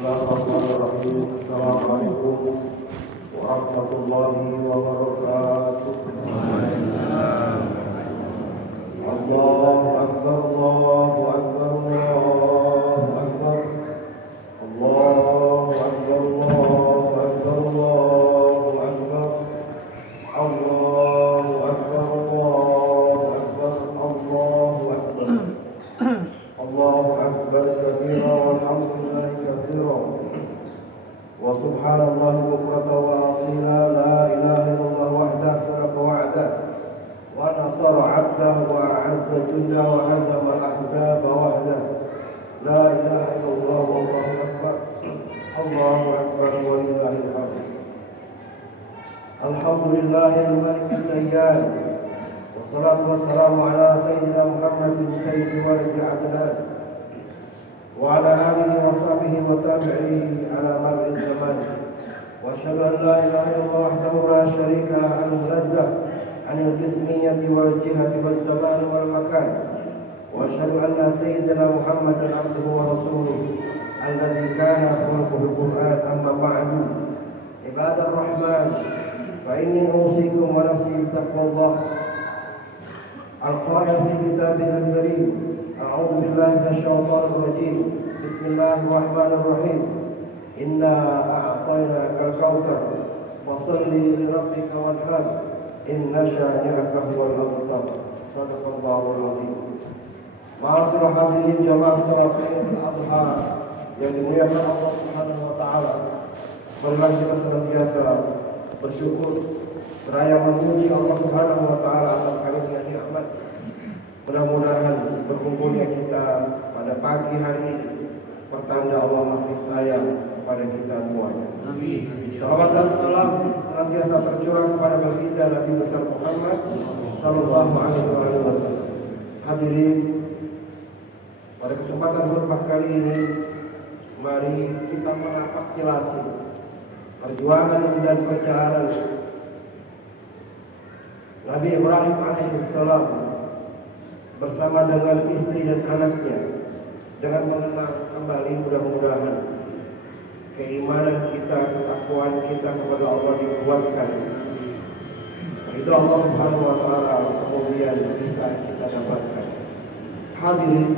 Bismillahirrahmanirrahim. Assalamualaikum warahmatullahi wabarakatuh. Allahu Akbar, Allahu Akbar, Allahu Akbar. Allahu Akbar, Allahu Akbar, Allahu Akbar. Allahu Akbar, Allahu Akbar, Allahu Akbar. Allahu Akbar kabira walhamdulillahi katsira wa subhanallahi bukratan wa asila. La ilaha illallah wahdahu sadaqa wa'dah wa nasara 'abdahu wa a'azza jundahu wa hazama al-ahzaba wahdahu. La ilaha illallah wallahu akbar. Allahu akbar walillahil hamd. Alhamdulillahil malikid dayyan. Wassalatu wassalamu ala sayyidina Muhammadin sayyidi waladi Abdillah wa ala alihi wa sahbihi wa tabi'ihi ala marri zaman. Wa asyhadu an la ilaha illallah wahdahu la syarika lahu al-munazzah 'anil jismiyyati wal jihati waz zamani wal makan. Wa asyhadu anna sayyidina Muhammadan abduhu wa rasuluhu alladzi kana khulquhu al-Qur'an. Amma ba'du. Ibadur rahman, fa inni usikum wa nafsi bi taqwallah. القائل في كتابه الكريم: أعوذ بالله من الشيطان الرجيم. بسم الله الرحمن الرحيم. إنا أعطيناك الكوثر فصل لربك وانحر إن شانئك هو الأبتر. صدق الله العظيم. Ma'asyiral hadirin jamaah salat Idul Adha yang dimuliakan Allah Subhanahu wa taala. Marilah kita senantiasa bersyukur seraya memuji Allah Subhanahu wa taala atas karunia nikmat. Mudah-mudahan berkumpulnya kita pada pagi hari ini pertanda Allah masih sayang kepada kita semuanya. Amin. Salawat dan salam senantiasa tercurah kepada baginda Nabi besar Muhammad sallallahu alaihi wasallam. Hadirin, pada kesempatan khutbah kali ini mari kita menapaktilasi perjuangan dan perjalanan Nabi Ibrahim alaihissalam bersama dengan istri dan anaknya dengan mengenang kembali mudah-mudahan keimanan kita, ketakwaan kita kepada Allah dikuatkan. Itu Allah Subhanahu wa taala kemudian bisa kita dapatkan. Hadirin,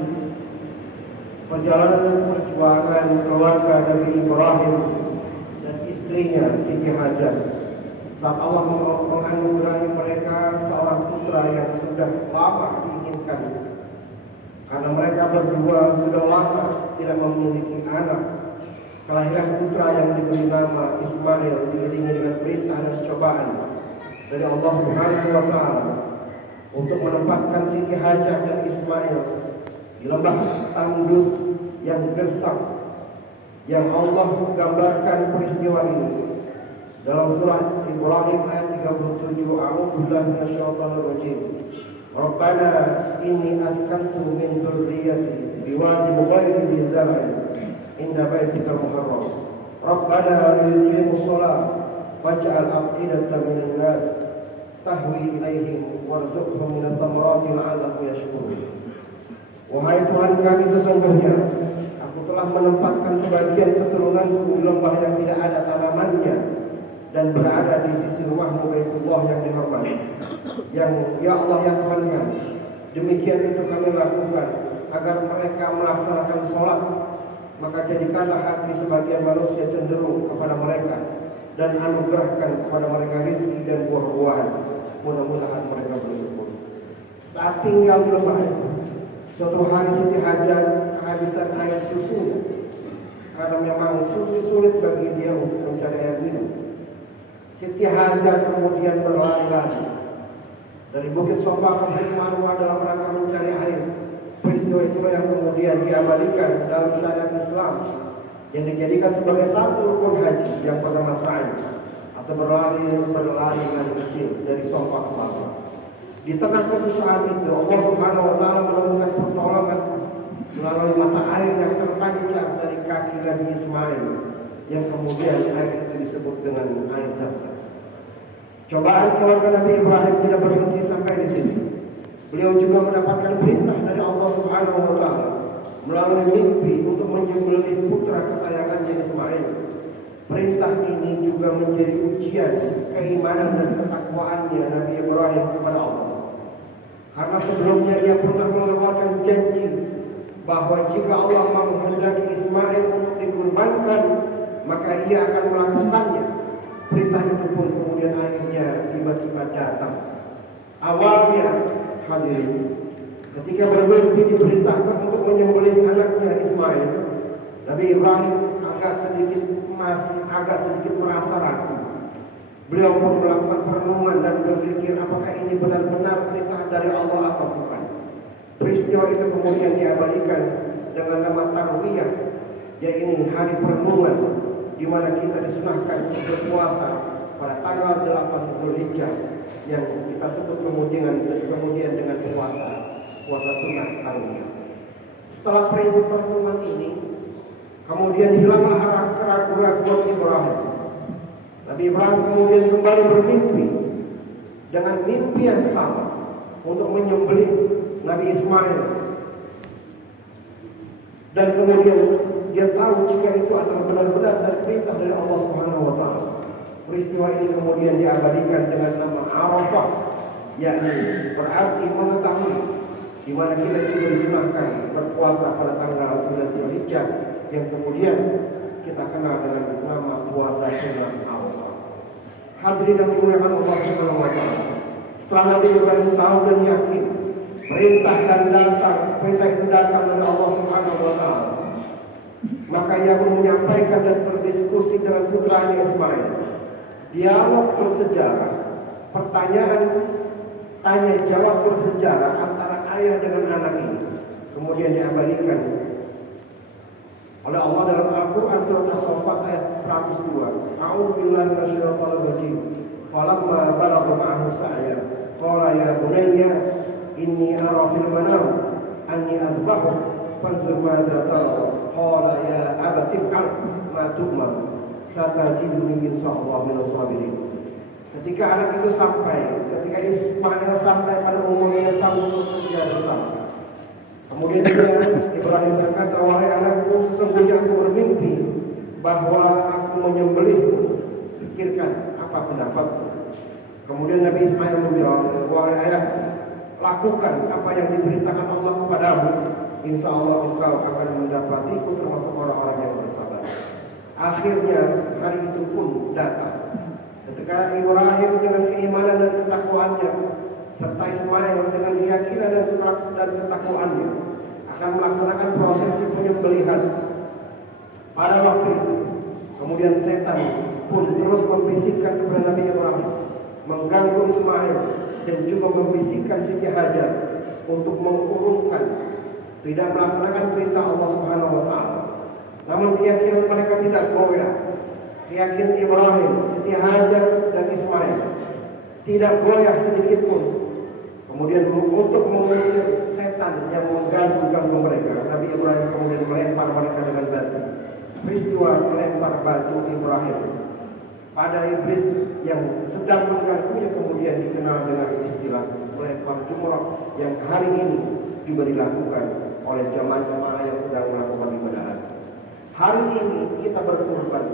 perjalanan dan perjuangan keluarga Nabi Ibrahim dan istrinya Siti Hajar saat Allah menganugerahi mereka seorang putra yang sudah lama diinginkan, karena mereka berdua sudah lama tidak memiliki anak. Kelahiran putra yang diberi nama Ismail diiringi dengan perintah dan cobaan dari Allah Subhanahu wa taala untuk menempatkan Siti Hajar dan Ismail di lembah tandus yang gersang, yang Allah gambarkan peristiwa ini dalam surah Ibrahim ayat 37. A'udzu billahi minasyaitonir rajim. Rabbana inni askantu min dzurriyyati biwadin ghairi dzi zar'in inda baitikal muharram. Rabbana liyuqimus shalah faj'al af'idatan minan nas tahwi ilaihim warzuqhum minats thamarati la'allahum yashkurun. Wahai Tuhan kami, sesungguhnya aku telah menempatkan sebagian keturunanku di lembah yang tidak ada tanamannya dan berada di sisi rumahmu Baitullah yang dihormati, yang ya Allah ya Tuhan kami, demikian itu kami lakukan agar mereka melaksanakan sholat. Maka jadikanlah hati sebagian manusia cenderung kepada mereka dan anugerahkan kepada mereka rezeki dan buah-buahan. Mudah-mudahan mereka bersyukur. Saat tinggal di lembah itu, suatu hari Siti Hajar kehabisan air susu karena memang sulit bagi dia untuk mencari air minum. Siti Hajar kemudian berlari-lari dari Bukit Sofa ke Bukit Marwah dalam rangka mencari air. Peristiwa itulah yang kemudian diabadikan dalam syariat Islam yang dijadikan sebagai satu rukun haji yang bernama sa'i, atau berlari dengan kecil dari Sofa ke Marwah. Di tengah kesusahan itu Allah Subhanahu wa taala menemukan pertolongan melalui mata air yang terpancar dari kaki Nabi Ismail, yang kemudian air itu disebut dengan air Zam-Zam. Cobaan keluarga Nabi Ibrahim tidak berhenti sampai di sini. Beliau juga mendapatkan perintah dari Allah Subhanahu wa taala melalui mimpi untuk menyembelih putra kesayangannya Ismail. Perintah ini juga menjadi ujian keimanan dan ketakwaannya Nabi Ibrahim kepada Allah. Karena sebelumnya ia pernah mengeluarkan janji bahwa jika Allah menghendaki Ismail untuk dikurbankan, maka ia akan melakukannya. Perintah itu pun kemudian akhirnya tiba-tiba datang. Awalnya, hadirin, ketika bermimpi diperintahkan untuk menyembelih anaknya Ismail, Nabi Ibrahim masih agak sedikit merasa ragu. Beliau pun melakukan perenungan dan berpikir apakah ini benar-benar perintah dari Allah atau bukan. Peristiwa itu kemudian diabadikan dengan nama Tarwiyah, yaitu hari perenungan, di mana kita disunahkan berpuasa pada tanggal 8 Zulhijjah yang kita sebut kemudian dengan puasa sunnah Tarwiyah. Setelah perenungan ini, kemudian hilanglah keraguan Ibrahim. Nabi Ibrahim kemudian kembali bermimpi dengan mimpi yang sama untuk menyembelih Nabi Ismail. Dan kemudian dia tahu jika itu adalah benar-benar dari perintah dari Allah Subhanahu wa taala. Peristiwa ini kemudian diabadikan dengan nama Arafah, yakni berarti mengetahui, di mana kita juga disunahkan berpuasa pada tanggal 9 Zulhijjah yang kemudian kita kenal dengan nama puasa sunnah Arafah. Hadirin yang dimuliakan Allah Subhanahu wa taala. Setelah Nabi Ibrahim tahu dan yakin perintah itu datang dari Allah Subhanahu wa taala, maka ia pun menyampaikan dan berdiskusi dengan putranya Ismail. Dialog bersejarah, pertanyaan tanya jawab bersejarah antara ayah dengan anak ini kemudian diabadikan oleh Allah dalam Al-Quran surat As-Saffat ayat 102. A'udzubillahi minasyaitonir rajim. Falamma balagha ma'ahu sa'ya qala ya bunayya inni ara fil manam anni adbahu fanzur madza tara qala ya abati if'al ma tu'mar satajiduni insyaallah minas sabirin. Ketika anak itu ketika Ismail sampai pada umurnya sambung bekerja bersama, kemudian Ibrahim berkata, wahai anakku, sesungguhnya aku bermimpi bahwa aku menyembelihmu. Pikirkan apa pendapatmu. Kemudian Nabi Ismail menjawab, wahai ayah, lakukan apa yang diperintahkan Allah kepadamu. Insya Allah engkau akan mendapatiku termasuk orang-orang yang bersabar. Akhirnya hari itu pun datang. Ketika Ibrahim dengan keimanan dan ketakwaannya, serta Ismail dengan keyakinan dan ketakwaannya akan melaksanakan prosesi penyembelihan pada waktu itu, kemudian setan pun terus membisikkan kepada Nabi Ibrahim, mengganggu Ismail dan juga membisikkan Siti Hajar untuk mengurungkan, tidak melaksanakan perintah Allah Subhanahu wa taala. Namun keyakinan mereka tidak goyah. Keyakinan Ibrahim, Siti Hajar dan Ismail tidak goyah sedikit pun. Kemudian untuk mengusir setan yang mengganggu mereka, Nabi Ibrahim kemudian melempar mereka dengan batu. Peristiwa melempar batu Ibrahim pada iblis yang sedang mengganggunya kemudian dikenal dengan istilah melempar jumrah, yang hari ini juga dilakukan oleh jamaah-jamaah yang sedang melakukan ibadah haji. Hari ini kita berkorban,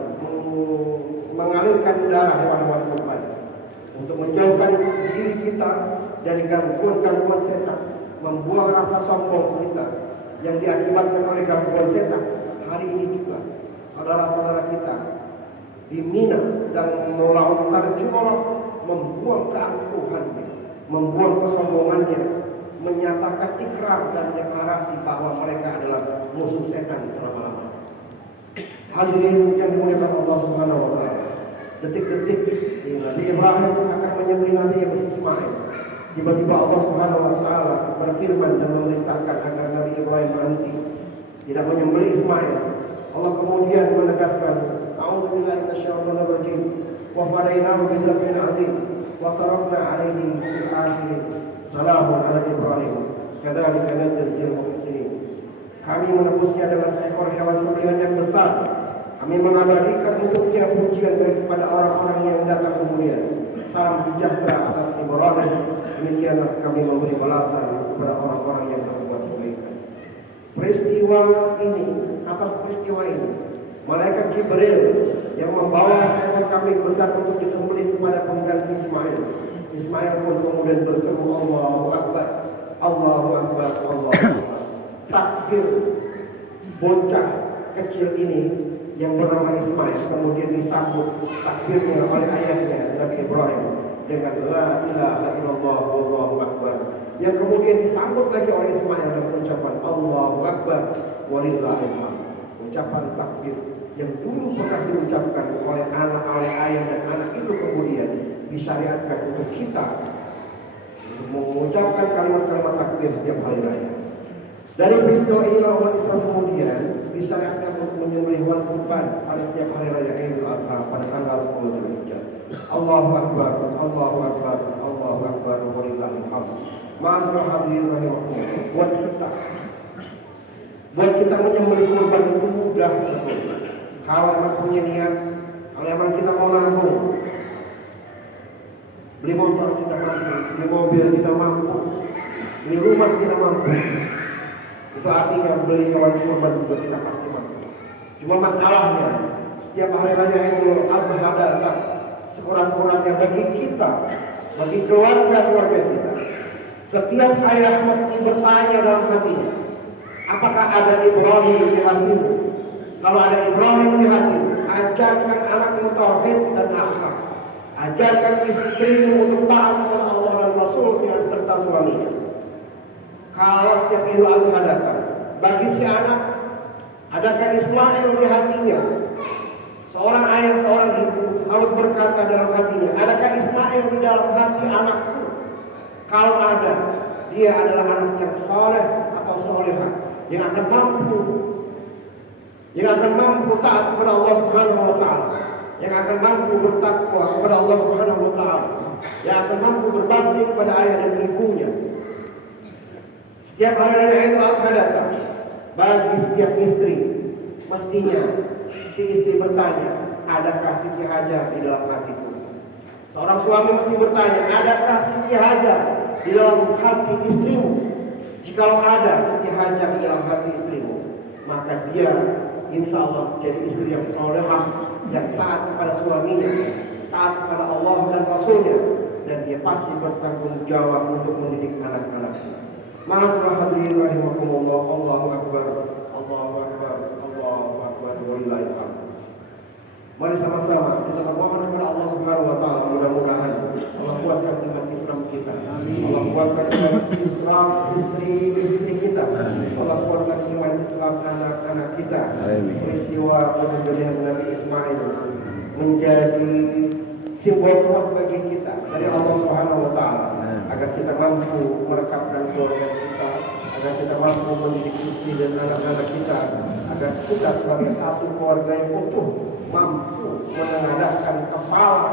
mengalirkan darah hewan-hewan kurban untuk menjauhkan diri kita dari gangguan-gangguan setan, membuang rasa sombong kita yang diakibatkan oleh gangguan setan. Hari ini juga saudara-saudara kita di Mina sedang melontar jumrah, membuang keangkuhannya, membuang kesombongannya, menyatakan ikrar dan deklarasi bahwa mereka adalah musuh setan selama-lamanya. Hadirin yang dimuliakan Allah Subhanahu wa taala, detik-detik Nabi Ibrahim akan menyembelih Nabi Ismail, tiba-tiba Allah Subhanahu wa taala berfirman dan memerintahkan agar Nabi Ibrahim berhenti, tidak menyembelih Ismail. Allah kemudian menegaskan, a'udzubillahi minasyaitonir rajim, wa fadainahu bidzabhin 'azim wa tarakna 'alaihi fil akhirin salamun 'ala Ibrahim kadzalika najzil muhsinin. Kami menebusnya dengan seekor hewan sembelihan yang besar. Kami mengabadikan untuknya pujian daripada orang-orang yang datang kemudian. Salam sejahtera atas Ibrahim. Demikianlah kami memberi balasan kepada orang-orang yang berbuat kebaikan. peristiwa ini, atas peristiwa ini, malaikat Jibril yang membawa seekor kambing besar untuk disembelih kepada pengganti Ismail. Ismail pun kemudian berseru Allahu Akbar, Allahu Akbar, Allahu Akbar. Takbir bocah kecil ini yang bernama Ismail kemudian disambut takbirnya oleh ayahnya Nabi Ibrahim dengan la ilaha illallah wallahu akbar, yang kemudian disambut lagi oleh Ismail dengan ucapan Allahu Akbar walillahil hamd. Ucapan takbir yang dulu pernah diucapkan oleh ayah dan anak itu kemudian disyariatkan untuk kita mengucapkan kalimat-kalimat takbir setiap hari raya. Dari peristiwa ini umat Islam kemudian disyariatkan untuk menyembelih hewan kurban pada setiap hari raya Idul Adha pada tanggal 10 Dzulhijjah. Allahu Akbar, Allahu Akbar, Allahu Akbar, walillahil hamd. Ma'asyiral hadirin rahimakumullah. Buat kita menyembelih kurban itu mudah sebetulnya. Kalau memang punya niat, kalau memang kita mau nabung, beli motor kita mampu, beli mobil kita mampu, beli rumah kita mampu, itu artinya beli hewan kurban juga kita pasti mampu. Cuma masalahnya setiap hari raya Idul Adha datang, sekurang-kurangnya bagi kita, bagi keluarga kita, setiap ayah mesti bertanya dalam hatinya, apakah ada Ibrahim di hatimu? Kalau ada Ibrahim di hatimu, ajarkan anakmu tauhid dan akhlak. Ajarkan istrimu untuk taat kepada Allah dan Rasul-Nya serta suaminya. Kalau setiap Idul Adha datang, bagi si anak, adakah Ismail di hatinya? Seorang ayah, seorang ibu harus berkata dalam hatinya, adakah Ismail di dalam hati anakku? Kalau ada, dia adalah anak yang soleh atau solehah, yang akan mampu taat kepada Allah Subhanahu wa taala, yang akan mampu bertakwa kepada Allah Subhanahu wa taala, yang akan mampu berbakti kepada ayah dan ibunya. Setiap hari raya Idul Adha datang, bagi setiap istri mestinya si istri bertanya, adakah Siti Hajar di dalam hatiku? Seorang suami mesti bertanya, adakah Siti Hajar di dalam hati istrimu? Jikalau ada Siti Hajar di dalam hati istrimu, maka dia insya Allah jadi istri yang solehah, yang taat kepada suaminya, taat kepada Allah dan Rasulnya, dan dia pasti bertanggung jawab untuk mendidik anak-anaknya. Ma'asyiral hadirin rahimakumullah. Allahu Akbar, Allahu Akbar, Allahu Akbar, walillahil hamd. Mari sama-sama kita bermohon kepada Allah Subhanahu wa taala, mudah-mudahan Allah kuatkan iman Islam kita. Allah kuatkan iman Islam istri-istri kita. Allah kuatkan iman Islam anak-anak kita. Peristiwa penyembelihan Nabi Ismail menjadi simbol kuat bagi kita dari Allah Subhanahu wa taala, agar kita mampu merekatkan keluarga kita, agar kita mampu mendidik istri dan anak-anak kita, agar kita sebagai satu keluarga yang utuh mampu menengadahkan kepala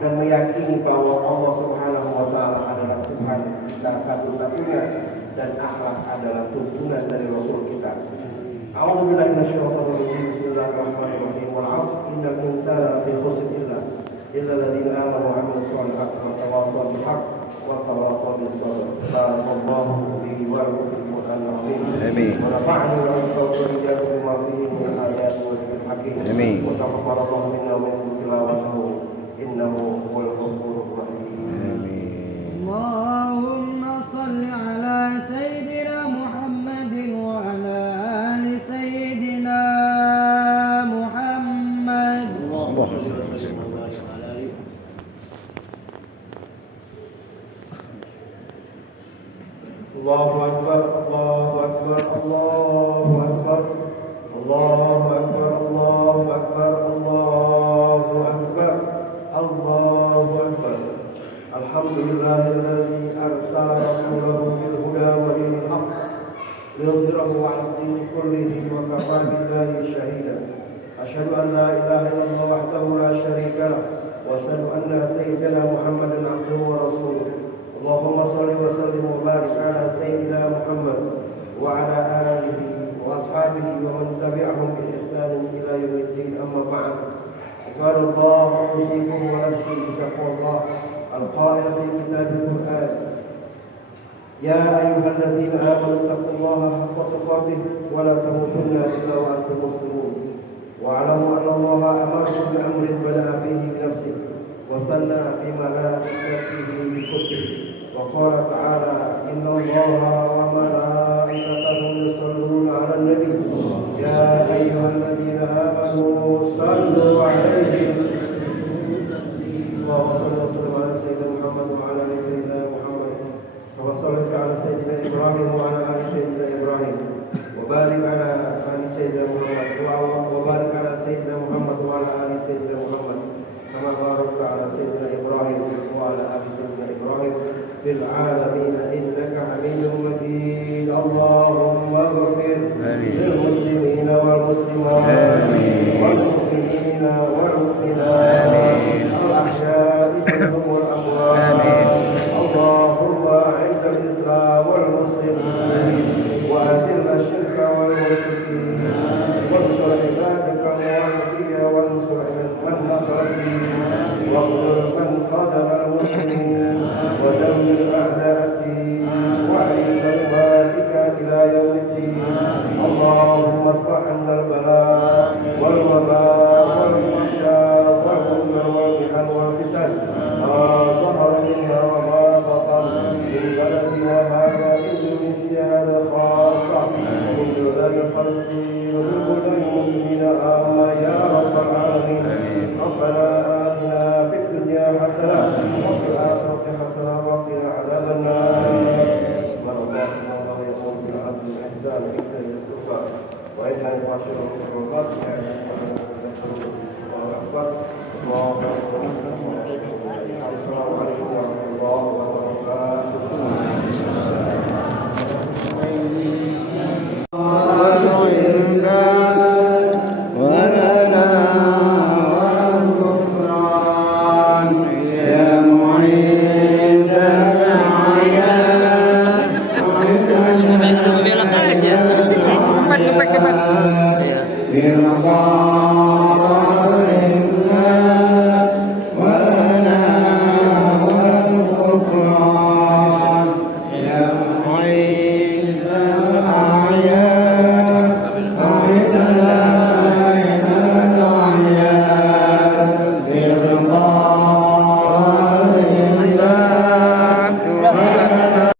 dan meyakini bahwa Allah Subhanahu wa taala adalah Tuhan kita satu-satunya dan akhlak adalah tuntunan dari Rasul kita. A'udzu billahi minasyaitonir rajim. Bismillahirrahmanirrahim. Wal 'ashr innal insana lafi khusr illa alladziina aamanu wa 'amilus shalihati wa tawassaw bil haqq wa tawassaw bis sabr. Barakallahu li wa lakum fil Qur'anil 'azim. Amin. Wa nafa'ani wa iyyakum bima fihi min al-ayati wa dhikril hakim. Amin. Wa taqabbalallahu minna wa minkum tilawatahu innahu huwal ghafurur rahim. Amin. Allahumma shalli ala sayyidina Muhammadin wa ala ali sayyidina Muhammad. Allahumma shalli ala sayyidina Allahu Akbar, Allahu Akbar, Allahu Akbar, Allahu Akbar, Allahu Akbar, Allahu Akbar, Allahu Akbar. Alhamdulillahilladzi arsala rasulahu bil huda wa dinil haqq liyudhhirahu 'ala ad-dini kullihi wa kafaa billahi shahida. Asyhadu an la ilaha illallah wahdahu la syarika lah wa asyhadu anna sayyidana Muhammadan 'abduhu wa rasuluh. Allahumma shalli wa sallim wa barik ala sayyidina Muhammad wa ala alihi wa ashabihi wa man tabi'ahum bi ihsan ila yaumiddin, amma ba'd. Qala usikum wa nafsi bi taqwallah al-qa'il fi kitabil Qur'an يا أيها الذين آمنوا اتقوا الله حق تقاته ولا تموتن إلا وأنتم مسلمون واعلموا أن الله أمركم بأمر بدأ فيه بنفسه وثنى بملائكته بكتبه وقال تعالى إن الله وملائكته يصلون على النبي يا أيها الذين آمنوا صلوا عليه اللهم صل وسلم على سيدنا محمد وعلى آل سيدنا محمد كما صليت على سيدنا إبراهيم وعلى آل سيدنا إبراهيم وبارك على آل سيدنا محمد وبارك على سيدنا محمد وعلى آل سيدنا محمد كما باركت على سيدنا إبراهيم وعلى آل سيدنا إبراهيم في العالمين إنك حميد مجيد اللهم اغفر للمسلمين والمسلمات والمؤمنين والمؤمنات الأحياء منهم والأموات اللهم أعز الإسلام والمسلمين وأذل الشرك والمشركين وانصر عبادك الموحدين وانصر من نصر الدين واخذل من خذل المسلمين ودمر أعداء الدين وأعز عبادك إلى يوم الدين اللهم ارفع عنا البلاء والوباء والفحشاء والمنكر والمحن والفتن ما ظهر منها وما بطن من بلدنا هذا إندونيسيا خاصة ومن بلاد فلسطين ومن بلاد المسلمين عامة يا رب العالمين ربنا آتنا في الدنيا حسنة وفي الآخرة حسنة وقنا عذاب النار من الله يقول بالعدل والإحسان وإيتاء ذي القربى وينهى عن الفحشاء والمنكر الله أكبر الله أكبر السلام عليكم ورحمة الله وبركاته